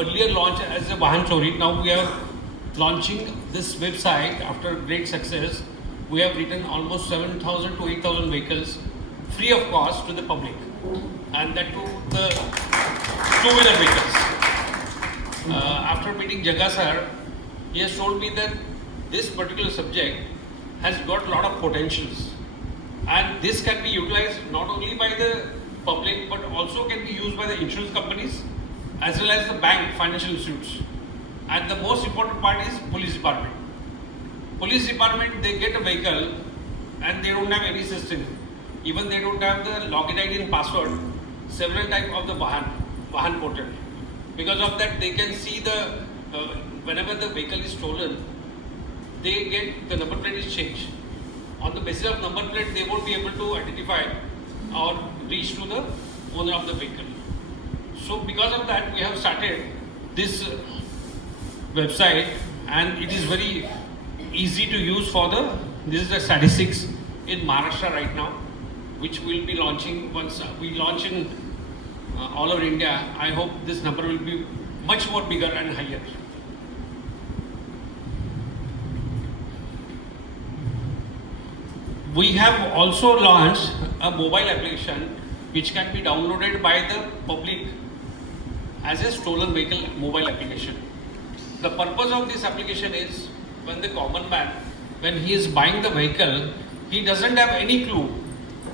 earlier launched as a Vahan Chori. Now we are launching this website after great success. We have written almost 7,000 to 8,000 vehicles free of cost to the public, and that to the two-wheeler vehicles. After meeting Jaga sir, he has told me that this particular subject has got a lot of potentials, and this can be utilized not only by the public but also can be used by the insurance companies as well as the bank, financial institutes. And the most important part is police department. Police department, they get a vehicle and they don't have any system. Even they don't have the login ID and password, several types of the Vahan portal. Because of that, they can see the, whenever the vehicle is stolen, they get the number plate is changed. On the basis of number plate, they won't be able to identify or reach to the owner of the vehicle. So because of that, we have started this website, and it is very easy to use for the, this is the statistics in Maharashtra right now, which we will be launching once we launch in all over India. I hope this number will be much more bigger and higher. We have also launched a mobile application which can be downloaded by the public as a stolen vehicle mobile application. The purpose of this application is when the common man, when he is buying the vehicle, he doesn't have any clue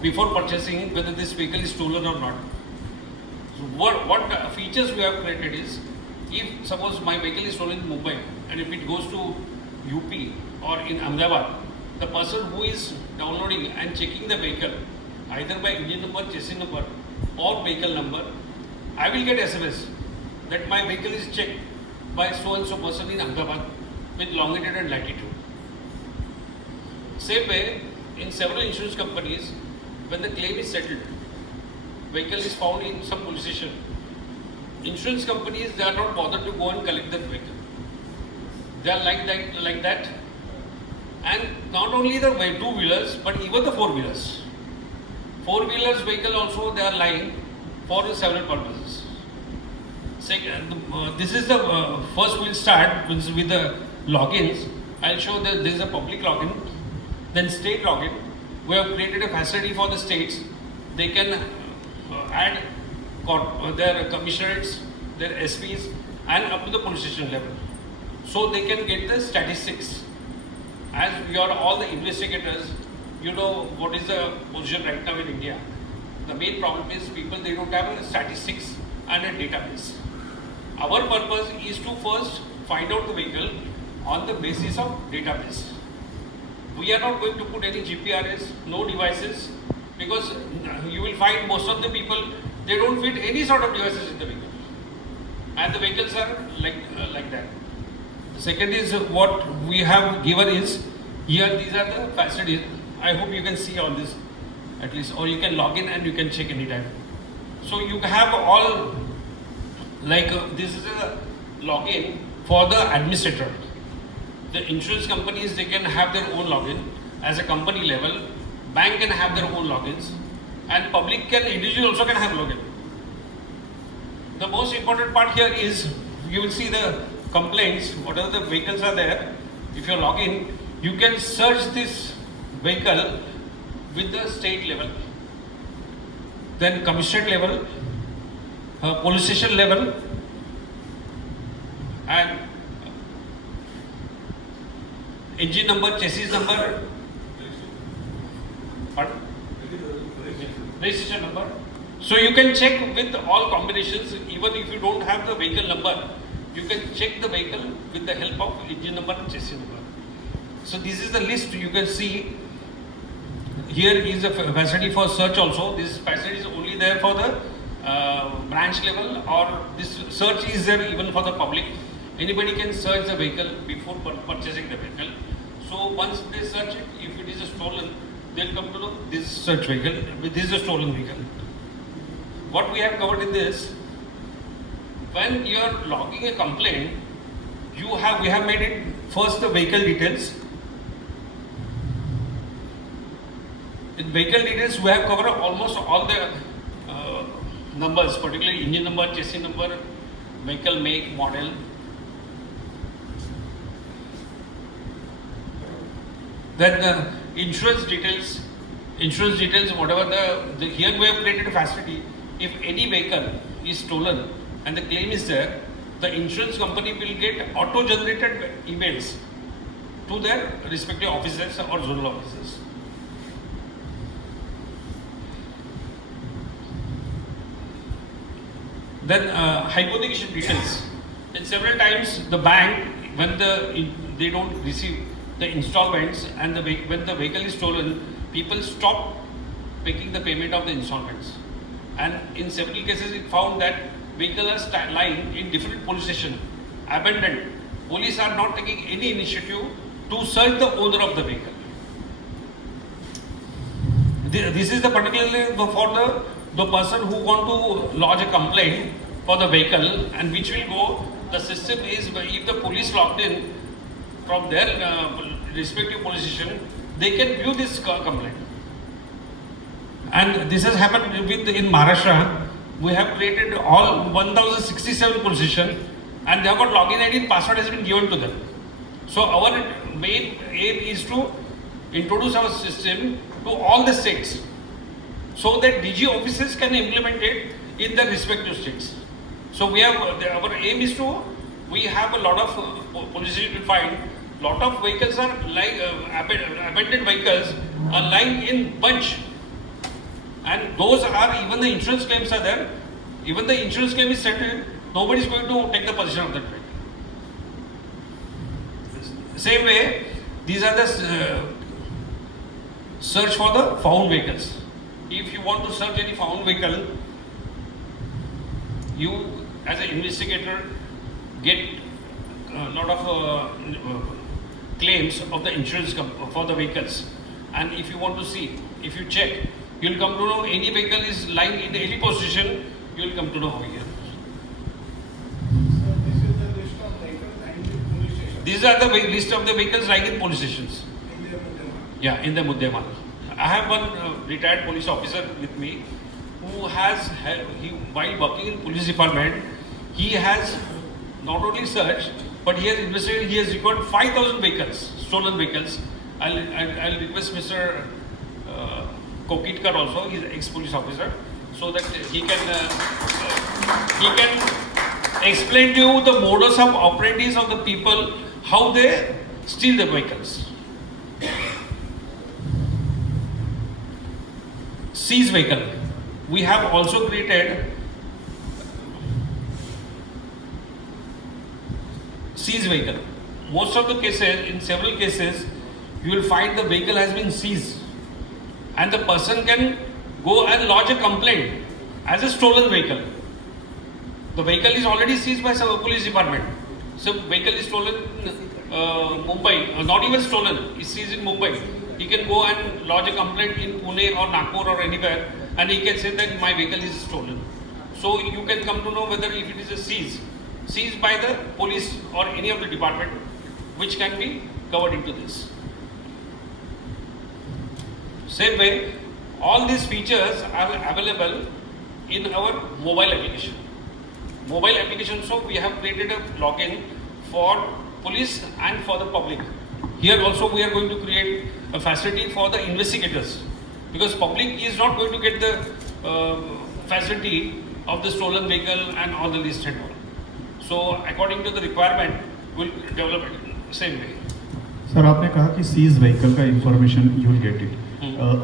before purchasing whether this vehicle is stolen or not. So what features we have created is, if suppose my vehicle is stolen in Mumbai and if it goes to UP or in Ahmedabad, the person who is downloading and checking the vehicle either by engine number, chassis number or vehicle number, I will get SMS that my vehicle is checked by so and so person in Ahmedabad with longitude and latitude. Same way, in several insurance companies, when the claim is settled, vehicle is found in some police station, insurance companies, they are not bothered to go and collect that vehicle. They are like that. And not only the two-wheelers, but even the four-wheelers. Four-wheelers vehicle also they are lying for several purposes. Second, this is the first we'll start with the logins. I'll show that there is a public login, then state login. We have created a facility for the states. They can add their commissioners, their SPs, and up to the police station level. So they can get the statistics. As we are all the investigators, you know what is the position right now in India. The main problem is people, they don't have a statistics and a database. Our purpose is to first find out the vehicle on the basis of database. We are not going to put any GPRS, no devices, because you will find most of the people, they don't fit any sort of devices in the vehicle. And the vehicles are like that. The second is what we have given is, here these are the facilities. I hope you can see all this at least, or you can log in and you can check anytime. So you have all, this is a login for the administrator. The insurance companies, they can have their own login as a company level. Bank can have their own logins, and public can, individual also can have login. The most important part here is, you will see the complaints, whatever the vehicles are there. If you log in, you can search this vehicle with the state level, then commissioner level, police station level, and engine number, chassis number, registration number. So you can check with all combinations. Even if you don't have the vehicle number, you can check the vehicle with the help of engine number and chassis number. So this is the list you can see. Here is a facility for search also. This facility is only there for the branch level, or this search is there even for the public. Anybody can search the vehicle before purchasing the vehicle. So once they search it, if it is a stolen, they'll come to know this search vehicle, this is a stolen vehicle. What we have covered in this, when you are logging a complaint, we have made it first the vehicle details. In vehicle details, we have covered almost all the numbers, particularly engine number, chassis number, vehicle make, model. Then insurance details, whatever here we have created a facility. If any vehicle is stolen and the claim is there, the insurance company will get auto-generated emails to their respective officers or zonal officers. Then hypothecation details. And several times the bank, when they don't receive the installments and when the vehicle is stolen, people stop making the payment of the installments. And in several cases, it found that vehicles are lying in different police stations, abandoned. Police are not taking any initiative to search the owner of the vehicle. This is particularly for the person who want to lodge a complaint for the vehicle, and which will go. The system is, if the police logged in from their respective police station, they can view this complaint. And this has happened in Maharashtra. We have created all 1067 police stations, and they have got login ID and password has been given to them. So our main aim is to introduce our system to all the states, so that DG offices can implement it in their respective states. So we have our aim is to, we have a lot of police stations to find. Lot of vehicles are like abandoned vehicles are lying in bunch, and those are, even the insurance claims are there. Even the insurance claim is settled, nobody is going to take the possession of that vehicle. Same way, these are the search for the found vehicles. If you want to search any found vehicle, you as an investigator get a lot of claims of the insurance for the vehicles. And if you want to see, if you check, you will come to know any vehicle is lying in any position, you will come to know over here. These are the list of the vehicles lying in police stations. Yeah, in the Muddemal. I have one retired police officer with me who has, while working in police department, he has not only searched, but he has investigated, he has recorded 5,000 vehicles, stolen vehicles. I'll request Mr. Kokitkar also, he's an ex-police officer, so that he can explain to you the modus of operandi of the people, how they steal the vehicles. Seize vehicle. We have also created seize vehicle. Most of the cases, in several cases, you will find the vehicle has been seized, and the person can go and lodge a complaint as a stolen vehicle. The vehicle is already seized by some police department. So vehicle is stolen Mumbai, not even stolen, it's seized in Mumbai. He can go and lodge a complaint in Pune or Nagpur or anywhere, and he can say that my vehicle is stolen. So you can come to know whether if it is a seized by the police or any of the department, which can be covered into this. Same way, all these features are available in our mobile application. Mobile application, so we have created a login for police and for the public. Here also we are going to create a facility for the investigators, because public is not going to get the facility of the stolen vehicle and all the list and all. So according to the requirement, we'll develop it same way. Sir आपने कहा कि seize vehicle का information you will get it.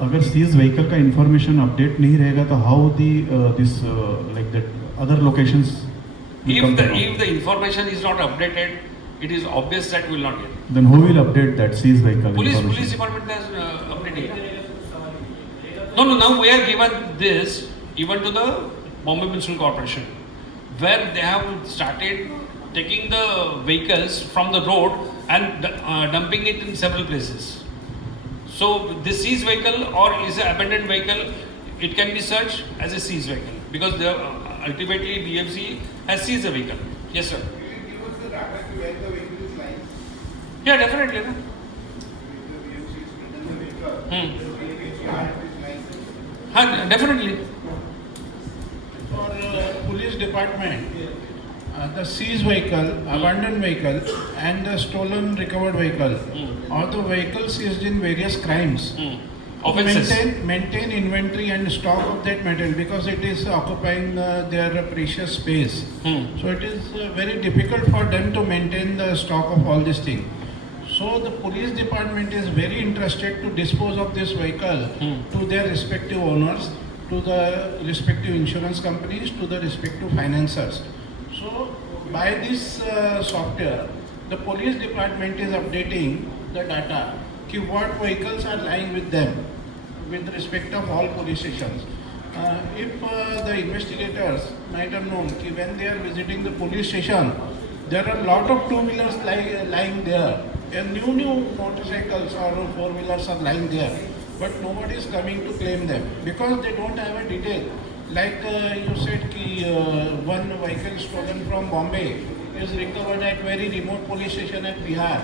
अगर seize vehicle का information update नहीं रहेगा तो how the this like that other locations, if the information is not updated, it is obvious that we will not get. Then who will update that seize vehicle information? Police department has updated. No, now we are given this even to the Bombay Municipal Corporation, where they have started taking the vehicles from the road and dumping it in several places. So this seized vehicle or is an abandoned vehicle, it can be searched as a seized vehicle, because ultimately BFC has seized the vehicle. Yes, sir. Will you give us the data to where the vehicle is lying? Yeah, definitely. No? If the BFC is written the vehicle, in which yard it is lying? Definitely. For police department, the seized vehicle, abandoned vehicle, and the stolen recovered vehicle, or the vehicle seized in various crimes. Offences. Maintain inventory and stock of that material because it is occupying their precious space. So it is very difficult for them to maintain the stock of all these things. So the police department is very interested to dispose of this vehicle to their respective owners, to the respective insurance companies, to the respective financiers. So by this software, the police department is updating the data कि what vehicles are lying with them with respect of all police stations. If the investigators might have known कि when they are visiting the police station, there are a lot of two-wheelers lying there, and new motorcycles or four-wheelers are lying there, but nobody is coming to claim them because they don't have a detail. Like you said कि one vehicle stolen from Bombay is recovered at very remote police station at Bihar.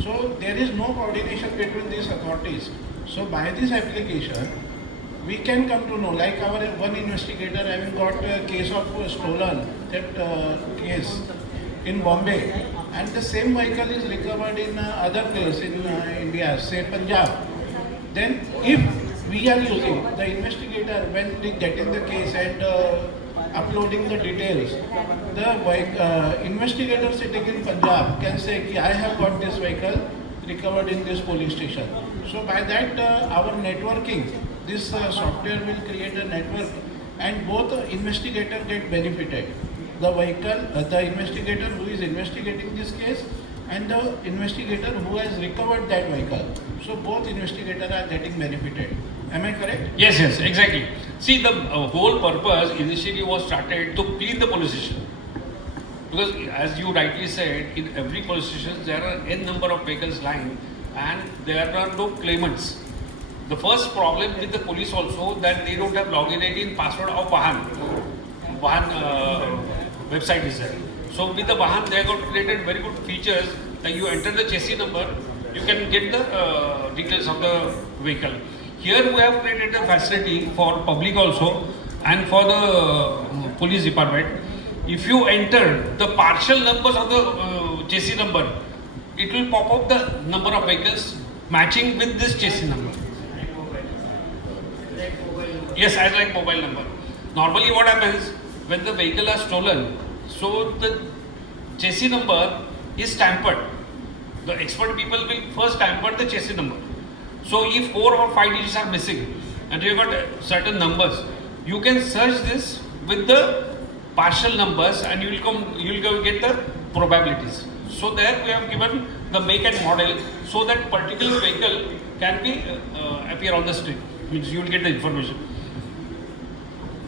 So there is no coordination between these authorities. So by this application, we can come to know, like our one investigator having got a case of stolen, that case in Bombay, and the same vehicle is recovered in other place in India, say Punjab. Then if we are using the investigator when they get in the case and uploading the details, the investigator sitting in Punjab can say कि I have got this vehicle recovered in this police station. So by that our networking, this software will create a network and both investigator get benefited. The vehicle, the investigator who is investigating this case and the investigator who has recovered that vehicle. So both investigators are getting benefited. Am I correct? Yes, exactly. See, the whole purpose initially was started to clean the police station. Because as you rightly said, in every police station there are n number of vehicles lying and there are no claimants. The first problem with the police also that they don't have login ID and password of Vahan. Website is there. So with the Vahan they have got created very good features that you enter the chassis number, you can get the details of the vehicle. Here we have created a facility for public also and for the police department. If you enter the partial numbers of the chassis number, it will pop up the number of vehicles matching with this chassis number. Yes, as like mobile number. Normally what happens when the vehicle are stolen, so the chassis number is tampered. The expert people will first tamper the chassis number. So if 4 or 5 digits are missing and you have got certain numbers, you can search this with the partial numbers and you will get the probabilities. So there we have given the make and model so that particular vehicle can be appear on the street. Means you will get the information.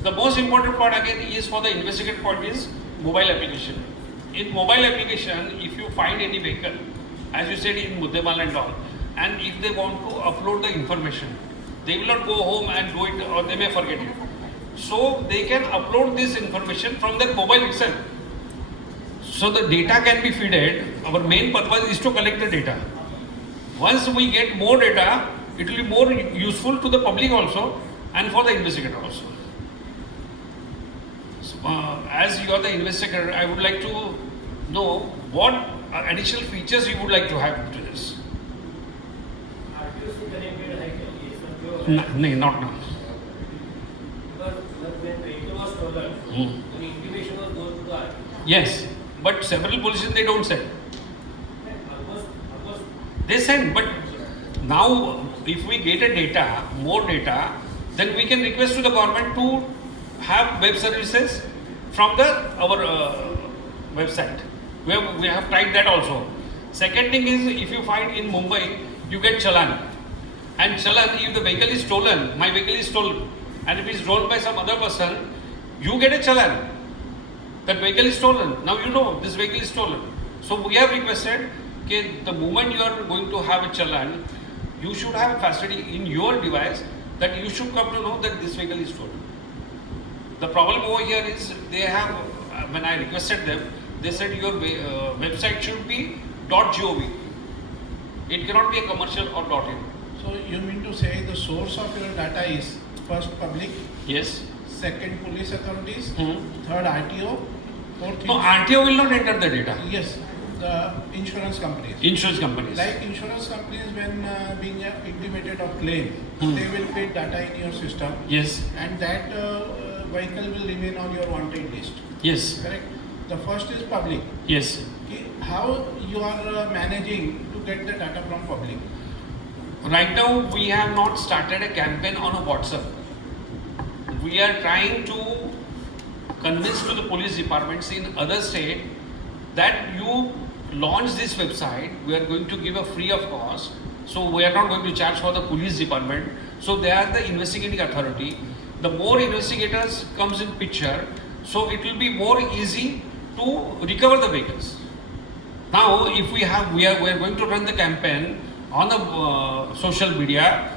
The most important part again is for the investigative part is mobile application. In mobile application, if you find any vehicle, as you said in Muddemal and all, and if they want to upload the information, they will not go home and do it or they may forget it. So they can upload this information from their mobile itself. So the data can be fed. Our main purpose is to collect the data. Once we get more data, it will be more useful to the public also and for the investigator also. As you are the investigator, I would like to know what additional features you would like to have to this. No, not now. Yes, but several police they don't send. They send, but now if we get a data, more data, then we can request to the government to have web services from our website. We have tried that also. Second thing is, if you find in Mumbai, you get challan. And challan, if the vehicle is stolen, my vehicle is stolen, and if it is stolen by some other person, you get a challan. That vehicle is stolen. Now you know this vehicle is stolen. So we have requested that the moment you are going to have a challan, you should have a facility in your device that you should come to know that this vehicle is stolen. The problem over here is they have, when I requested them, they said your website should be .gov. It cannot be a commercial or .in. So you mean to say the source of your data is first public, Yes. second police authorities, Hmm. third RTO, Fourth No, thing- RTO will not enter the data. Yes, the insurance companies. Insurance companies. Like insurance companies, when being intimated of claim, Hmm. they will feed data in your system, Yes. and that vehicle will remain on your wanted list. Yes. Correct. The first is public. Yes. How you are managing to get the data from public? Right now, we have not started a campaign on a WhatsApp. We are trying to convince to the police departments in other state that you launch this website. We are going to give a free of cost. So we are not going to charge for the police department. So they are the investigating authority. The more investigators comes in picture, so it will be more easy to recover the vehicles. Now, if we are going to run the campaign on the social media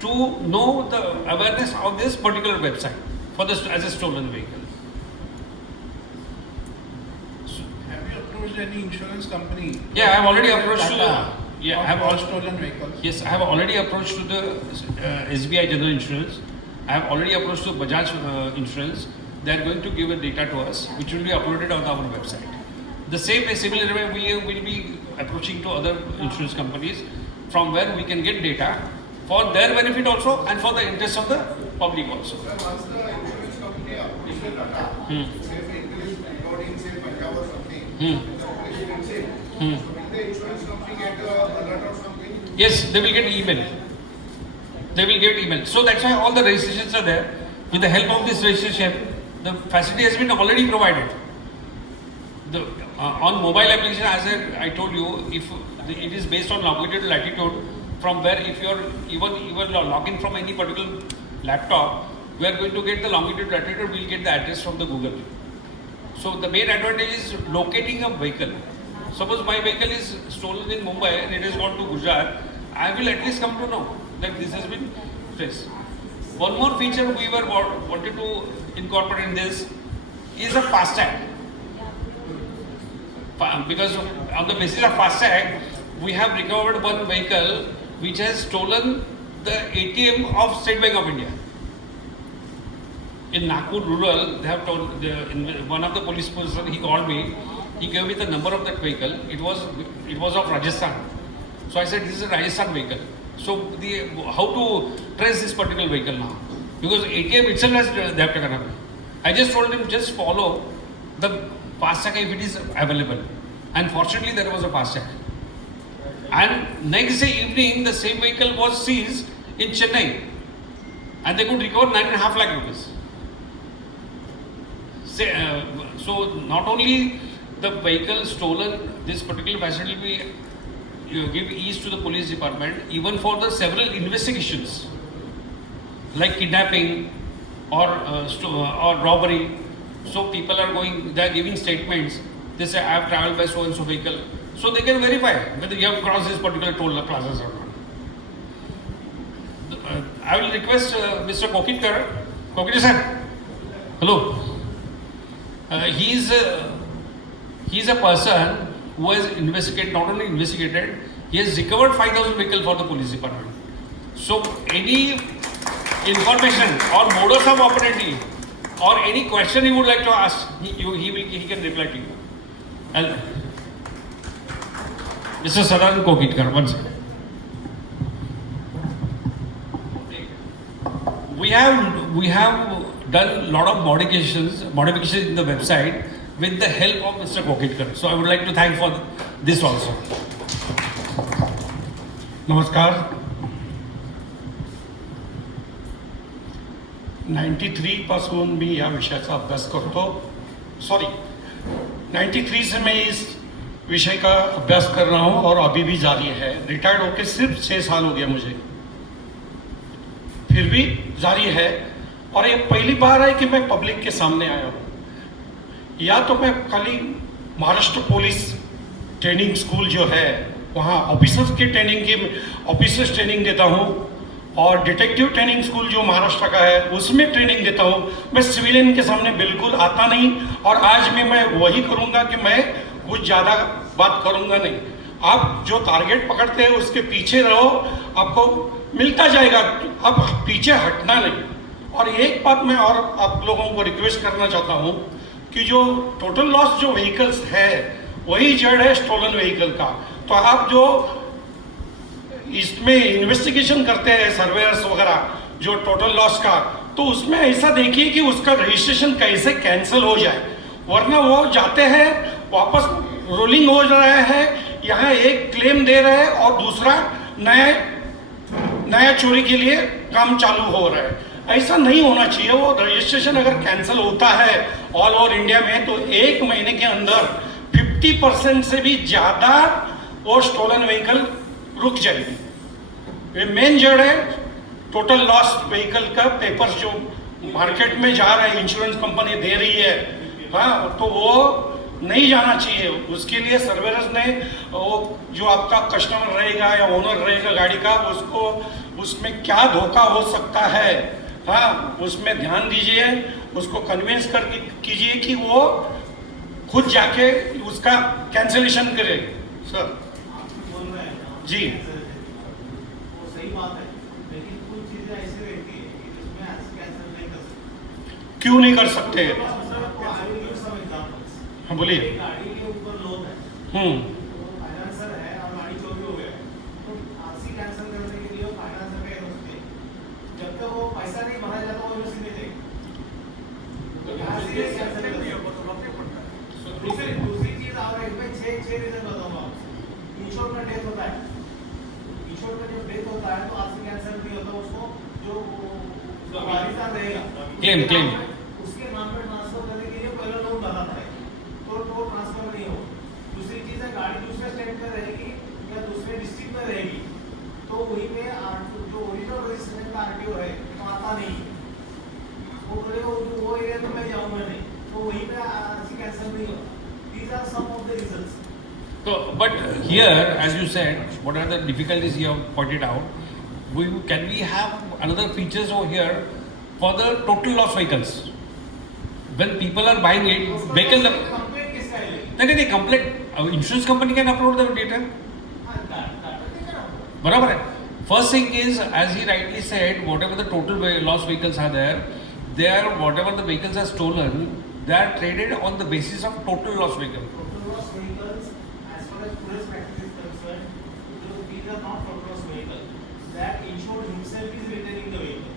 to know the awareness of this particular website for this as a stolen vehicle. Have you approached any insurance company? Yeah, I have already approached to the Data yeah, I of have all also, stolen vehicles. yes, I have already approached to the SBI General Insurance. I have already approached to Bajaj Insurance. They are going to give a data to us, which will be uploaded on our website. The same way, similar way, we will be approaching to other insurance companies from where we can get data for their benefit also and for the interest of the public also. Sir, once the insurance company updates the data, say vehicle is recording, say Punjab or something, the police didn't say. So will the insurance company get an alert or something? Yes, they will get email. They will get email. So that's why all the registrations are there. With the help of this registration, the facility has been already provided. The, on mobile application, as I told you, if it is based on longitude latitude, from where if you're even log in from any particular laptop, we are going to get the longitude latitude, we'll get the address from the Google. So the main advantage is locating a vehicle. Suppose my vehicle is stolen in Mumbai and it has gone to Gujarat, I will at least come to know that this has been traced. One more feature we were wanted to incorporate in this is a FASTag. Because on the basis of FASTag, we have recovered one vehicle which has stolen the ATM of State Bank of India. In Nagpur rural, they have told one of the police person. He called me. He gave me the number of that vehicle. It was of Rajasthan. So I said, this is a Rajasthan vehicle. So how to trace this particular vehicle now? Because ATM itself has they have taken away. I just told him just follow the FASTag if it is available. And fortunately there was a FASTag. And next day evening the same vehicle was seized in Chennai. And they could recover 9.5 lakh rupees. So not only the vehicle stolen, this particular facility will give ease to the police department, even for the several investigations like kidnapping or robbery. So people are going, they are giving statements. They say, I have travelled by so and so vehicle. So they can verify whether you have crossed this particular toll plazas or not. I will request Mr. Kokitkar. Kokitkar sir, hello. He is a person who has investigated, not only investigated, he has recovered 5,000 vehicles for the police department. So any information or modus of operandi or any question you would like to ask, he can reply to you. Mr. Sadan Kokitkar, one second. We have done a lot of modifications in the website with the help of Mr. Kokitkar. So I would like to thank for this also. नमस्कार 93 पासून मी या विषयाचा अभ्यास करतो sorry 93 से मैं इस विषय का अभ्यास कर रहा हूँ और अभी भी जारी है रिटायर्ड होकर सिर्फ 6 साल हो गया मुझे फिर भी जारी है और ये पहली बार है कि मैं पब्लिक के सामने आया हूँ या तो मैं खाली महाराष्ट्र पुलिस ट्रेनिंग स्कूल जो है वहाँ ऑफिसर्स ट्रेनिंग देता हूँ और डिटेक्टिव ट्रेनिंग स्कूल जो महाराष्ट्र का है उसमें ट्रेनिंग देता हूँ मैं सिविलियन के सामने बिल्कुल आता नहीं और आज भी मैं वही करूँगा कि मैं कुछ ज़्यादा बात करूँगा नहीं आप जो टारगेट पकड़ते हैं उसके पीछे रहो आपको मिलता जाएगा अब पीछे हटना नहीं और एक बात मैं और आप लोगों को रिक्वेस्ट करना चाहता हूँ कि जो टोटल लॉस जो व्हीकल्स है वही जड़ है स्टोलन व्हीकल का। तो आप जो इसमें इन्वेस्टिगेशन करते हैं सर्वेयर्स वगैरह जो टोटल लॉस का, तो उसमें ऐसा देखिए कि उसका रजिस्ट्रेशन कैसे कैंसिल हो जाए, वरना वो जाते हैं वापस रोलिंग हो रहा है, यहाँ एक क्लेम दे रहे हैं और दूसरा नया चोरी के लिए काम चालू हो रहा है। ऐसा नहीं होना चाहिए। वो रजिस्ट्रेशन अगर कैंसिल होता है ऑल ओवर इंडिया में तो 1 महीने के अंदर 50% से भी ज़्यादा वो स्टोलन व्हीकल रुक जाएगी। ये मेन जड़ है टोटल लॉस व्हीकल का पेपर्स जो मार्केट में जा रहा है, इंश्योरेंस कंपनी दे रही है, हाँ, तो वो नहीं जाना चाहिए। उसके लिए सर्वेयर्स ने वो जो आपका कस्टमर रहेगा या ओनर रहेगा गाड़ी का, उसको उसमें क्या धोखा हो सकता है, हाँ, उसमें ध्यान दीजिए, उसको कन्विंस कर कीजिए कि वो खुद जाके उसका कैंसिलेशन करे। सर जी सही बात है, लेकिन कुछ चीजें ऐसी रहती है कि जिसमें कैंसिल नहीं कर सकते। क्यों नहीं कर सकते? हाँ बोलिए। गाड़ी के ऊपर लोन है, फाइनेंसर है और गाड़ी चोरी हो गया, तो आरसी कैंसिल करने के लिए फाइनेंसर का यूनिवर्सिटी, जब तक वो पैसा नहीं भरा जाता वो यूनिवर्सिटी नहीं देगी। दूसरी चीज और इसमें 6 रीजन बताऊंगा आपको। इंश्योर का डेथ होता है, इंश्योर का जब डेथ होता है तो आरसी कैंसिल नहीं होता, उसको जो वारिसार रहेगा क्लेम उसके नाम पे ट्रांसफर करने के लिए पहले लोन भरना पड़ेगा, तो ट्रांसफर नहीं हो। दूसरी चीज है गाड़ी दूसरे स्टेट में रहेगी या दूसरे डिस्ट्रिक्ट में रहेगी, तो वहीं पे जो ओरिजिनल रजिस्ट्रेशन का आरटीओ है तो आता नहीं, वो बोलेगा वो एरिया तो मैं जाऊंगा नहीं, तो वहीं पे आरसी कैंसिल नहीं होता। These are some of the reasons. So, but here, as you said, what are the difficulties you have pointed out? Can we have another features over here for the total loss vehicles? When people are buying it, vehicle. Complaint किसका है? नहीं complaint. Insurance company can upload the data. बराबर है. First thing is, as he rightly said, whatever the total loss vehicles are there, whatever the vehicles are stolen, they are traded on the basis of total loss vehicle. Total loss vehicles, as far as police practice is concerned, these are not total loss vehicles. That insured himself is retaining the vehicle.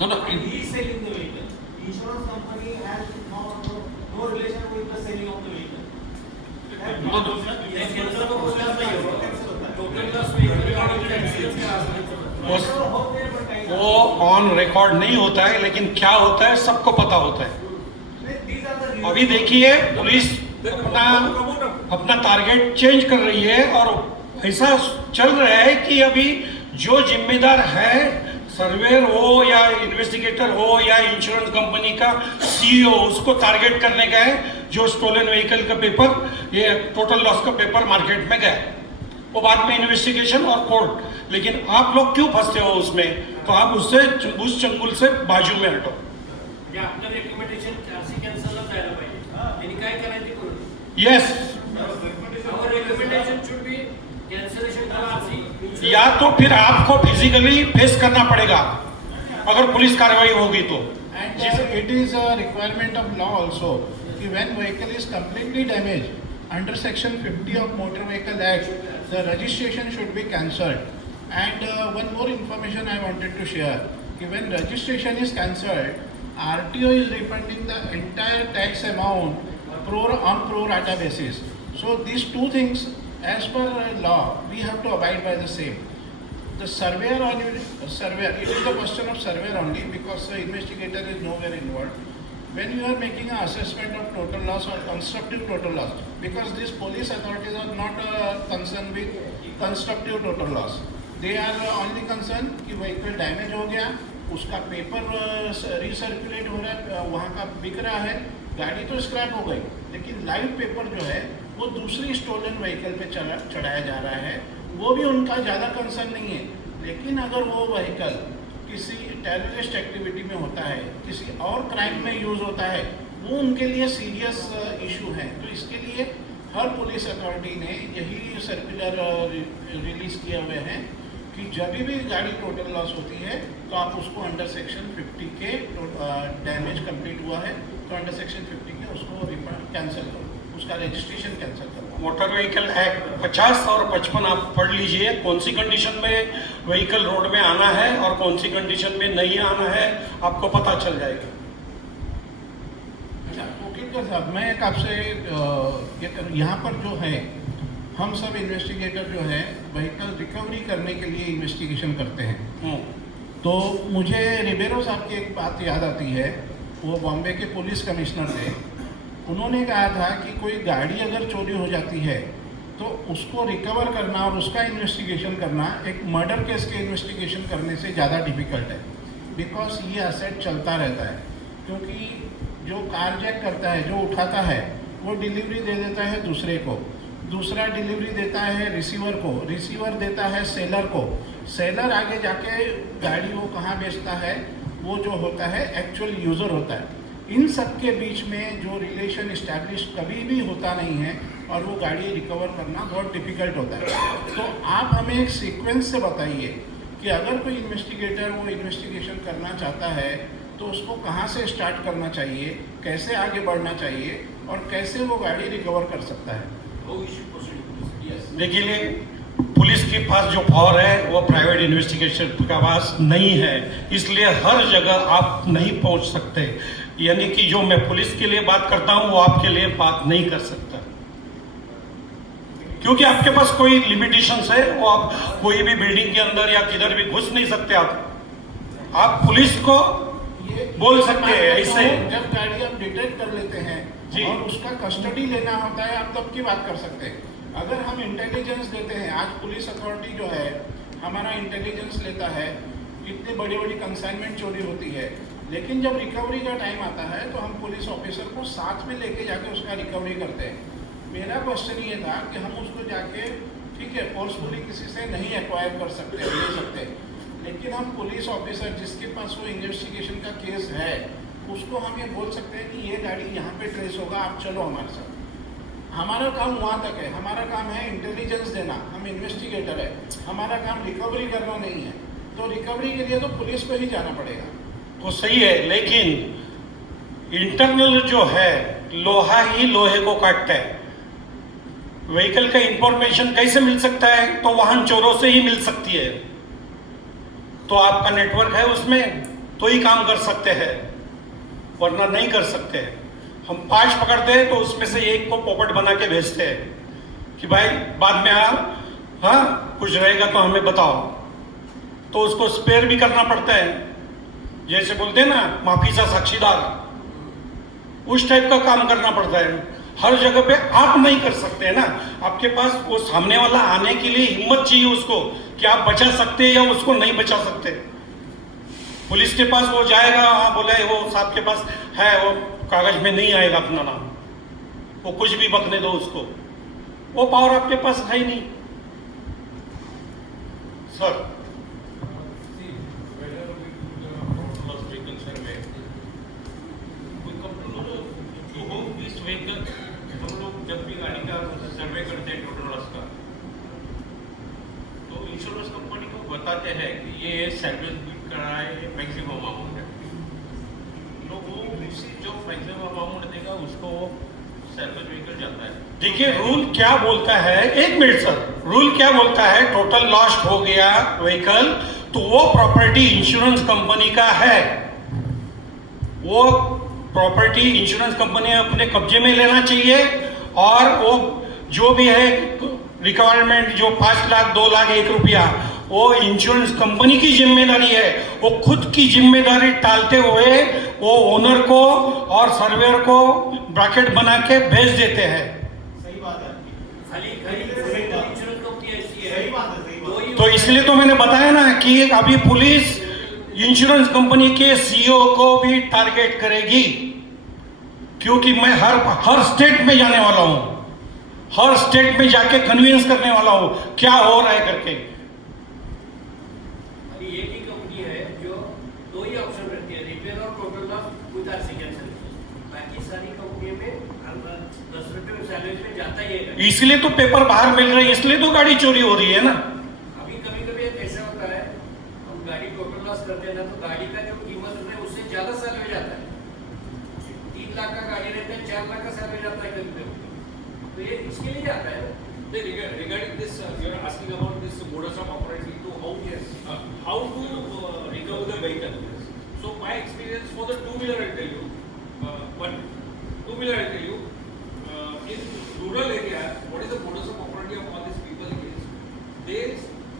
No. And he is selling the vehicle. Insurance company has no relation with the selling of the vehicle. वो on record नहीं होता है, लेकिन क्या होता है सबको पता होता है। अभी देखिए पुलिस अपना टारगेट चेंज कर रही है और ऐसा चल रहा है कि अभी जो जिम्मेदार है सर्वेयर हो या इन्वेस्टिगेटर हो या इंश्योरेंस कंपनी का सीईओ, उसको टारगेट करने का है जो स्टोलन व्हीकल का पेपर, ये टोटल लॉस का पेपर मार्केट में गया, वो बाद में इन्वेस्टिगेशन और कोर्ट। लेकिन आप लोग क्यों फंसते हो उसमें? तो आप उससे उस चंगुल से बाजू में हटो। आपलं रेकमेंडेशन आरसी कॅन्सलला जायला पाहिजे, त्यांनी काय करायचे करून? Yes, our recommendation should be cancellation of RC, या तो फिर आपको फिजिकली फेस करना पड़ेगा अगर पुलिस कार्रवाई होगी तो। And it is a requirement of law also कि when vehicle is completely damaged under section 50 of Motor Vehicle Act, the registration should be cancelled. And one more information I wanted to share कि when registration is cancelled, RTO is refunding the entire tax amount on pro rata basis. So these two things, as per law, we have to abide by the same. The surveyor, it is a question of surveyor only because the investigator is nowhere involved. When you are making an assessment of total loss or constructive total loss, because these police authorities are not concerned with constructive total loss, they are only concerned कि vehicle damage हो गया, उसका paper recirculate हो रहा है, वहाँ का बिक रहा है, गाड़ी तो स्क्रैप हो गई, लेकिन लाइव पेपर जो है वो दूसरी स्टोलन व्हीकल पे चढ़ाया जा रहा है, वो भी उनका ज़्यादा कंसर्न नहीं है। लेकिन अगर वो व्हीकल किसी टेररिस्ट एक्टिविटी में होता है, किसी और क्राइम में यूज़ होता है, वो उनके लिए सीरियस इशू है। तो इसके लिए हर पुलिस अथॉरिटी ने यही सर्कुलर रिलीज़ किए हुए हैं कि जब भी गाड़ी टोटल लॉस होती है तो आप उसको अंडर सेक्शन 50 के डैमेज कंप्लीट हुआ है तो अंडर सेक्शन 50 के उसको वो रिफंड कैंसिल करो, उसका रजिस्ट्रेशन कैंसिल करो। मोटर व्हीकल एक्ट 50 और 55 आप पढ़ लीजिए, कौन सी कंडीशन में व्हीकल रोड में आना है और कौन सी कंडीशन में नहीं आना है, आपको पता चल जाएगा। अच्छा वकील साहब, मैं एक आपसे यहाँ पर जो है, हम सब इन्वेस्टिगेटर जो है व्हीकल रिकवरी करने के लिए इन्वेस्टिगेशन करते हैं। तो मुझे रिबेरो साहब की एक बात याद आती है, वो बॉम्बे के पुलिस कमिश्नर थे। उन्होंने कहा था कि कोई गाड़ी अगर चोरी हो जाती है तो उसको रिकवर करना और उसका इन्वेस्टिगेशन करना एक मर्डर केस के इन्वेस्टिगेशन करने से ज़्यादा डिफिकल्ट है, बिकॉज ये असेट चलता रहता है। क्योंकि जो कार जैक करता है, जो उठाता है, वो डिलीवरी दे देता है दूसरे को, दूसरा डिलीवरी देता है रिसीवर को, रिसीवर देता है सेलर को, सेलर आगे जाके गाड़ी वो कहाँ बेचता है, वो जो होता है एक्चुअल यूज़र होता है। इन सब के बीच में जो रिलेशन इस्टेब्लिश कभी भी होता नहीं है और वो गाड़ी रिकवर करना बहुत डिफ़िकल्ट होता है। तो आप हमें एक सीक्वेंस से बताइए कि अगर कोई इन्वेस्टिगेटर वो इन्वेस्टिगेशन करना चाहता है तो उसको कहाँ से स्टार्ट करना चाहिए, कैसे आगे बढ़ना चाहिए और कैसे वो गाड़ी रिकवर कर सकता है। देखिए, पुलिस के पास जो पावर है वो प्राइवेट इन्वेस्टिगेशन के पास नहीं है, इसलिए हर जगह आप नहीं पहुंच सकते। यानी कि जो मैं पुलिस के लिए बात करता हूं वो आपके लिए बात नहीं कर सकता, क्योंकि आपके पास कोई लिमिटेशंस है। वो आप कोई भी बिल्डिंग के अंदर या किधर भी घुस नहीं सकते। आप पुलिस को बोल सकते हैं ऐसे। जब गाड़ी आप डिटेक्ट कर लेते हैं जी, और उसका कस्टडी लेना होता है, आप तब की बात कर सकते हैं। अगर हम इंटेलिजेंस देते हैं, आज पुलिस अथॉरिटी जो है हमारा इंटेलिजेंस लेता है, इतनी बड़ी बड़ी कंसाइनमेंट चोरी होती है, लेकिन जब रिकवरी का टाइम आता है तो हम पुलिस ऑफिसर को साथ में लेके जाके उसका रिकवरी करते हैं। मेरा क्वेश्चन ये था कि हम उसको जाके, ठीक है, फोर्सफुली किसी से नहीं एक्वायर कर सकते, ले सकते, लेकिन हम पुलिस ऑफिसर जिसके पास वो इन्वेस्टिगेशन का केस है उसको हम ये बोल सकते हैं कि ये गाड़ी यहाँ पे ट्रेस होगा, आप चलो हमारे साथ। हमारा काम वहाँ तक है, हमारा काम है इंटेलिजेंस देना, हम इन्वेस्टिगेटर है, हमारा काम रिकवरी करना नहीं है। तो रिकवरी के लिए तो पुलिस को ही जाना पड़ेगा। वो सही है, लेकिन इंटरनल जो है लोहा ही लोहे को काटता है। व्हीकल का इंफॉर्मेशन कैसे मिल सकता है? तो वाहन चोरों से ही मिल सकती है। तो आपका नेटवर्क है उसमें तो ही काम कर सकते हैं, वरना नहीं कर सकते हैं। हम 5 पकड़ते हैं तो उसमें से एक को पोपट बना के भेजते हैं कि भाई बाद में हाँ कुछ रहेगा तो हमें बताओ। तो उसको स्पेयर भी करना पड़ता है, जैसे बोलते हैं ना माफी सा साक्षीदार, उस टाइप का काम करना पड़ता है। हर जगह पे आप नहीं कर सकते हैं ना। आपके पास वो सामने वाला आने के लिए हिम्मत चाहिए उसको कि आप बचा सकते हैं या उसको नहीं बचा सकते। पुलिस के पास वो जाएगा, हाँ बोले वो साहब के पास है, वो कागज में नहीं आएगा अपना नाम, वो कुछ भी बकने दो उसको, वो पावर आपके पास है ही नहीं सर। हम लोग जब भी गाड़ी का सर्वे करते हैं टोटल लॉस का, तो इंश्योरेंस कंपनी को बताते हैं कि ये सर्विस बिल कराए मैक्सिमम अमाउंट है, तो वो उसी जो मैक्सिमम अमाउंट देगा उसको सर्विस व्हीकल जाता है। देखिए रूल क्या बोलता है, एक मिनट सर, रूल क्या बोलता है? टोटल लॉस्ट हो गया व्हीकल तो वो प्रॉपर्टी इंश्योरेंस कंपनी का है, वो प्रॉपर्टी इंश्योरेंस कंपनी अपने कब्जे में लेना चाहिए। और वो जो भी है रिक्वायरमेंट, जो 5 लाख 2 लाख 1 रुपया, वो इंश्योरेंस कंपनी की जिम्मेदारी है। वो खुद की जिम्मेदारी टालते हुए वो ओनर को और सर्वेयर को ब्रैकेट बना के भेज देते हैं। सही बात है। खाली इंश्योरेंस कंपनी ऐसी है। सही बात है, सही बात है। तो इसलिए तो मैंने बताया ना कि अभी पुलिस इंश्योरेंस कंपनी के सीईओ को भी टारगेट करेगी, क्योंकि मैं हर स्टेट में जाने वाला हूं, हर स्टेट में जाके कन्विंस करने वाला हूं क्या हो रहा है करके। अभी एक ही कंपनी है जो 2 ही ऑप्शन रखती है, रिपेयर और total loss with RC cancel. बाकी सारी कंपनी में 10 रुपये सैलरी में जाता ही है। इसलिए तो पेपर बाहर मिल रहे हैं, इसलिए तो गाड़ी चोरी हो रही है ना। अभी कभी कभी ऐसा होता है, हम गाड़ी टोटल लॉस करते हैं ना, तो गाड़ी का जो कीमत है उससे ज्यादा सैलरी जाता है। 3 लाख का गाड़ी रहता है, 4 लाख का में जाता है कभी पे, तो ये इसके लिए जाता है ना। Regarding this, you are asking about this modus of operandi to how to recover the vehicle. So my experience for the two-wheeler, I'll tell you. But two-wheeler, I'll tell you. In rural areas, what is the modus of operandi of all these people is they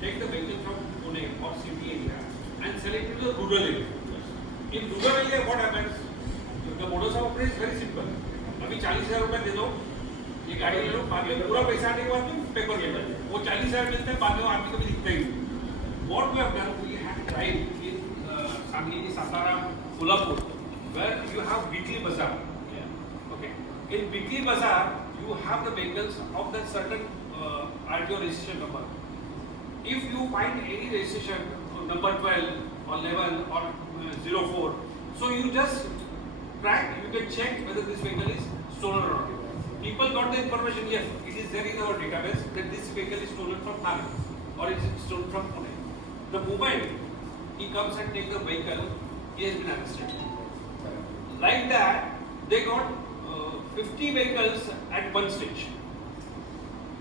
take the vehicle from Pune or city area and sell it to the rural area. In rural area, what happens? The modus of operandi is very simple. अभी 40,000 रुपए दे दो, ये गाड़ी ले लो, बाद में पूरा पैसा आने के बाद में पेपर ले लो, वो 40,000 मिलता है, बाद में आदमी कभी दिखता ही नहीं। What we have done, we have tried in Sangli, Satara, Kolhapur, where you have weekly bazaar. Okay, in weekly bazaar, you have the vehicles of that certain RTO registration number. If you find any registration number 12 or 11 or 04, so you just track, you can check whether this vehicle is stolen or not. People got the information, yes, it is there in our database that this vehicle is stolen from Thane or it is stolen from Pune. The moment he comes and takes the vehicle, he has been arrested. Like that, they got 50 vehicles at one stage.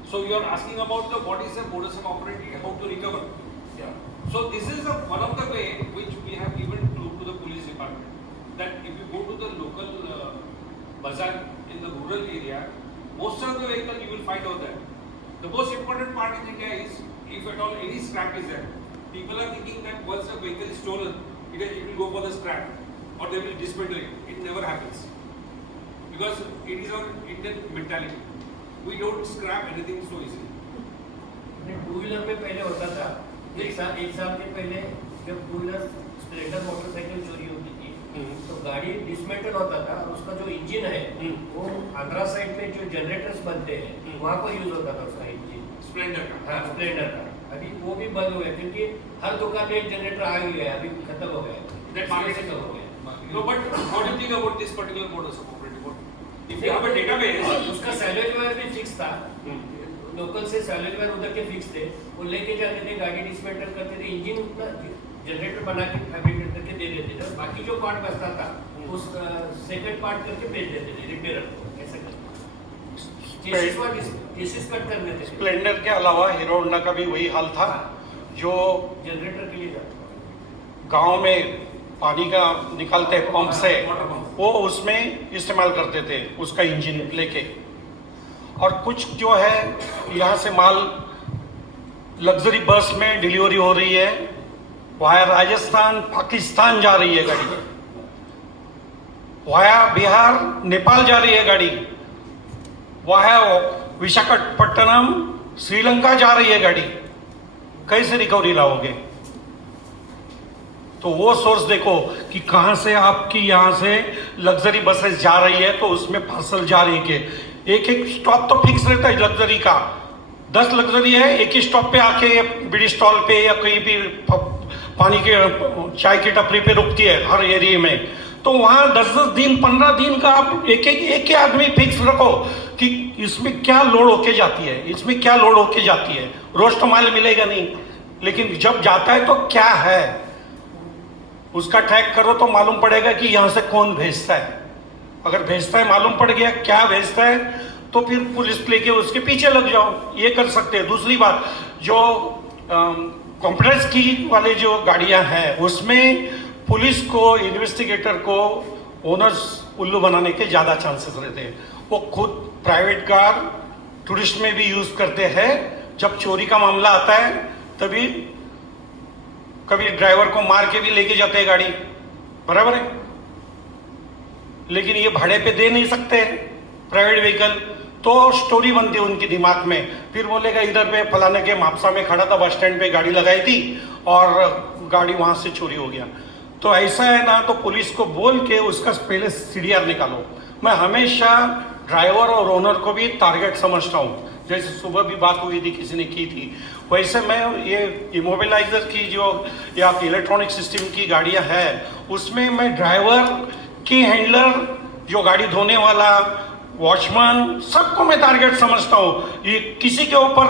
So you are asking about the what is the modus of operandi, how to recover. Yeah. So this is one of the way which we have given to the police department. That if you go to the local bazaar in the rural area, most of the vehicle you will find out there. The most important part in India is if at all any scrap is there. People are thinking that once a vehicle is stolen, it will go for the scrap or they will dismantle it. It never happens. Because it is our Indian mentality. We don't scrap anything so easily. Two wheeler में पहले होता था, एक साल के पहले जब two wheeler Splendor motorcycle चोरी होती थी, तो गाड़ी डिसमेंटल होता था और उसका जो इंजन है वो आंध्रा साइड में जो जनरेटर्स बनते हैं वहाँ पर यूज होता था उसका इंजन, स्प्लेंडर का। हाँ स्प्लेंडर का। अभी वो भी बंद हो गया क्योंकि हर दुकान में एक जनरेटर आ ही गया, अभी खत्म हो गया, That market खत्म हो गया। No, but what do you think about this particular modus of operandi? If you have a database, उसका सैलरी वायर भी फिक्स था, लोकल से सैलरी वायर उधर के फिक्स थे, वो लेके जाते थे, गाड़ी डिसमेंटल करते थे, इंजन उतना जनरेटर बना के फैब्रिकेट करके दे देते थे, बाकी जो पार्ट बचता था उस सेकंड पार्ट करके बेच देते थे रिपेयर को, ऐसा करते चेसिस कट कर देते थे। स्प्लेंडर के अलावा हीरो होंडा का भी वही हाल था, जो जनरेटर के लिए जाता गांव में पानी का निकालते हैं पंप से, वो उसमें इस्तेमाल करते थे उसका इंजन लेके। और कुछ जो है यहाँ से माल लग्जरी बस में डिलीवरी हो रही है, वाया राजस्थान पाकिस्तान जा रही है गाड़ी, वाया बिहार नेपाल जा रही है गाड़ी, वाया विशाखापट्टनम श्रीलंका जा रही है गाड़ी। कैसे रिकवरी लाओगे? तो वो सोर्स देखो कि कहाँ से आपकी यहाँ से लग्जरी बसेस जा रही है, तो उसमें पार्सल जा रही है। एक एक स्टॉप तो फिक्स रहता है लग्जरी का, 10 लग्जरी है, एक ही स्टॉप पे आके बीड़ी स्टॉल पे या कहीं भी पानी के चाय की टपरी पे रुकती है हर एरिया में। तो वहाँ 10-10 दिन 15 दिन का आप एक आदमी फिक्स रखो कि इसमें क्या लोड होके जाती है, इसमें क्या लोड होके जाती है। रोज तो माल मिलेगा नहीं, लेकिन जब जाता है तो क्या है उसका ट्रैक करो तो मालूम पड़ेगा कि यहाँ से कौन भेजता है। अगर भेजता है मालूम पड़ गया क्या भेजता है, तो फिर पुलिस लेके उसके पीछे लग जाओ, ये कर सकते हैं। दूसरी बात, जो कॉम्प्लेक्स की वाले जो गाड़ियाँ हैं उसमें पुलिस को, इन्वेस्टिगेटर को ओनर्स उल्लू बनाने के ज़्यादा चांसेस रहते हैं। वो खुद प्राइवेट कार टूरिस्ट में भी यूज़ करते हैं। जब चोरी का मामला आता है तभी कभी ड्राइवर को मार के भी लेके जाते हैं गाड़ी, बराबर है। लेकिन ये भाड़े पे दे नहीं सकते प्राइवेट व्हीकल, तो स्टोरी बनती है उनके दिमाग में। फिर बोलेगा इधर पे फलाने के मापसा में खड़ा था, बस स्टैंड पे गाड़ी लगाई थी और गाड़ी वहां से चोरी हो गया। तो ऐसा है ना, तो पुलिस को बोल के उसका पहले सीडीआर निकालो। मैं हमेशा ड्राइवर और ओनर को भी टारगेट समझता हूँ। जैसे सुबह भी बात हुई थी, किसी ने की थी, वैसे मैं ये इमोबिलाइजर की जो या इलेक्ट्रॉनिक सिस्टम की गाड़ियाँ हैं उसमें मैं ड्राइवर की, हैंडलर, जो गाड़ी धोने वाला, वॉचमैन, सबको मैं टारगेट समझता हूँ। ये किसी के ऊपर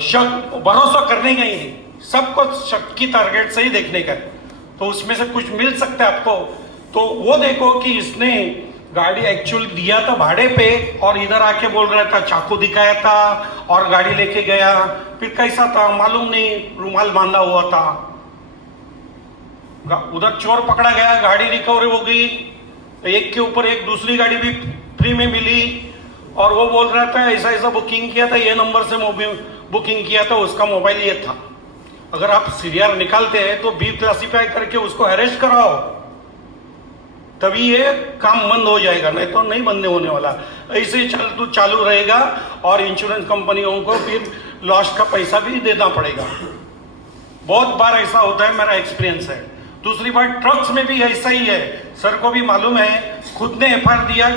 शक भरोसा करने का ही नहीं, सबको शक की टारगेट से ही देखने का है। तो उसमें से कुछ मिल सकता है आपको, तो वो देखो कि इसने गाड़ी एक्चुअल दिया था भाड़े पे और इधर आके बोल रहा था, चाकू दिखाया था और गाड़ी लेके गया। फिर कैसा था मालूम नहीं, रुमाल बांधा हुआ था। उधर चोर पकड़ा गया, गाड़ी रिकवरी हो गई, एक के ऊपर एक दूसरी गाड़ी भी फ्री में मिली। और वो बोल रहा था ऐसा ऐसा बुकिंग किया था, ये नंबर से बुकिंग किया था, उसका मोबाइल ये था। अगर आप सीरियर निकालते हैं तो बी क्लासिफाई करके उसको अरेस्ट कराओ, तभी ये काम बंद हो जाएगा, नहीं तो नहीं बंद होने वाला। ऐसे चालू रहेगा और इंश्योरेंस कंपनियों को फिर लॉस का पैसा भी देना पड़ेगा। बहुत बार ऐसा होता है, मेरा एक्सपीरियंस है। दूसरी बात, ट्रक्स में भी ऐसा ही है, सर को भी मालूम है। खुद ने एफआईआर दिया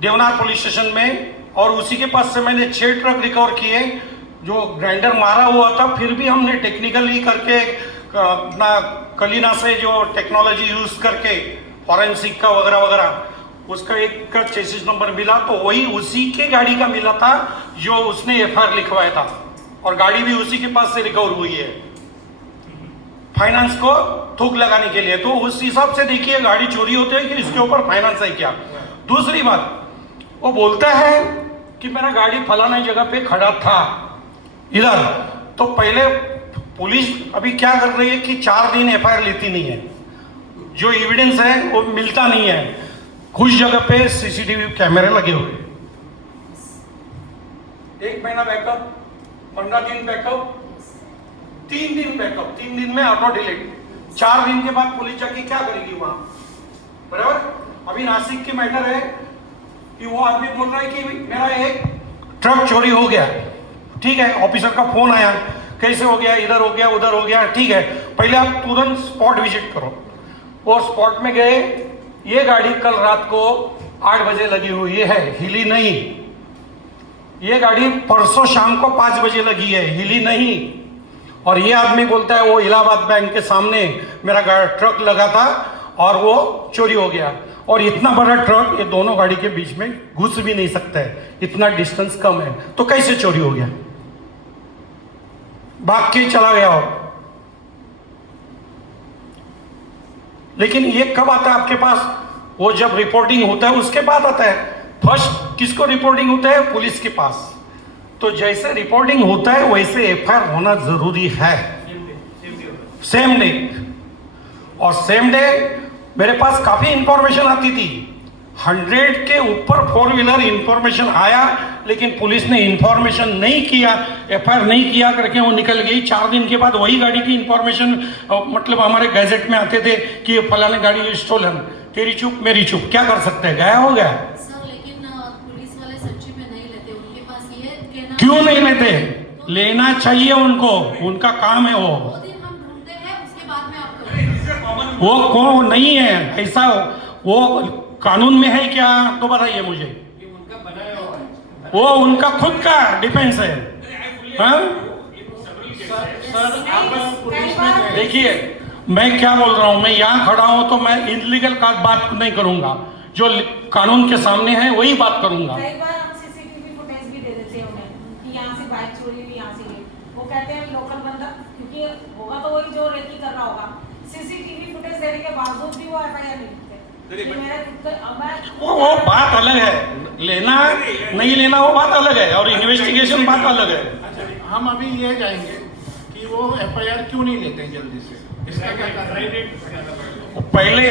देवनार पुलिस स्टेशन में और उसी के पास से मैंने 6 ट्रक रिकवर किए जो ग्राइंडर मारा हुआ था। फिर भी हमने टेक्निकली करके अपना कलीना से जो टेक्नोलॉजी यूज करके फॉरेंसिक का वगैरह वगैरह उसका एक का चेसिस नंबर मिला, तो वही उसी के गाड़ी का मिला था जो उसने एफआईआर लिखवाया था और गाड़ी भी उसी के पास से रिकवर हुई है फाइनेंस को थूक लगाने के लिए। तो उस हिसाब से देखिए गाड़ी चोरी होती है कि इसके ऊपर फाइनेंस है क्या। दूसरी बात, वो बोलता है कि मेरा गाड़ी फलाने जगह पे खड़ा था इधर, तो पहले पुलिस अभी क्या कर रही है कि 4 दिन एफआईआर लेती नहीं है, जो एविडेंस है वो मिलता नहीं है। कुछ जगह पे सीसीटीवी कैमरे लगे हुए, 1 महीना बैकअप, 15 दिन बैकअप, 3 दिन बैकअप, 3 दिन में ऑटो डिलीट, 4 दिन के बाद पुलिस जाके क्या करेगी वहां, बराबर। अभी नासिक की मैटर है कि वो आदमी बोल रहा है कि मेरा एक ट्रक चोरी हो गया, ठीक है, ऑफिसर का फोन आया, कैसे हो गया, इधर हो गया उधर हो गया, ठीक है, पहले आप तुरंत स्पॉट विजिट करो। वो स्पॉट में गए, ये गाड़ी कल रात को 8 बजे लगी हुई है, हिली नहीं। ये गाड़ी परसों शाम को 5 बजे लगी है, हिली नहीं। और ये आदमी बोलता है वो इलाहाबाद बैंक के सामने मेरा ट्रक लगा था और वो चोरी हो गया। और इतना बड़ा ट्रक ये दोनों गाड़ी के बीच में घुस भी नहीं सकता है, इतना डिस्टेंस कम है, तो कैसे चोरी हो गया, भाग के चला गया हो। लेकिन ये कब आता है आपके पास, वो जब रिपोर्टिंग होता है उसके बाद आता है। फर्स्ट किसको रिपोर्टिंग होता है, पुलिस के पास। तो जैसे रिपोर्टिंग होता है वैसे एफआईआर होना जरूरी है, सेम डे। और सेम डे मेरे पास काफी इंफॉर्मेशन आती थी, 100 के ऊपर 4 व्हीलर इंफॉर्मेशन आया, लेकिन पुलिस ने इंफॉर्मेशन नहीं किया, एफआईआर नहीं किया करके वो निकल गई। 4 दिन के बाद वही गाड़ी की इंफॉर्मेशन मतलब हमारे गैजेट में आते थे कि फलाने गाड़ी स्टोलन, तेरी चुप मेरी चुप, क्या कर सकते हैं, गया हो गया। सर लेकिन पुलिस वाले सच्ची में नहीं लेते, उनके पास ये कहना। क्यों नहीं लेते, लेना चाहिए उनको, उनका काम है वो। 2 दिन हम ढूंढते हैं, उसके बाद में आपको वो कौन नहीं है ऐसा, वो कानून में है क्या, तो बताइए मुझे। उनका बनाया हुआ है, वो उनका खुद का डिफेंस है। हाँ? देखिए मैं क्या बोल रहा हूं, मैं यहाँ खड़ा हूं तो मैं इनलीगल बात नहीं करूंगा, जो कानून के सामने है वही बात करूंगा। कई बार हम सीसीटीवी फुटेज भी दे देते हैं उन्हें कि यहाँ से बाइक चोरी हुई, यहाँ से ये, वो कहते हैं लोकल बंदा, क्योंकि होगा तो वही जो रेकी कर रहा होगा। सीसीटीवी फुटेज देने के बावजूद भी वो एफआईआर नहीं लिखते। वो बात अलग है, लेना नहीं लेना वो बात अलग है, और इन्वेस्टिगेशन बात अलग है। अच्छा, हम अभी ये जाएंगे कि वो एफआईआर क्यों नहीं लेते हैं जल्दी से, इसका क्या कारण है? पहले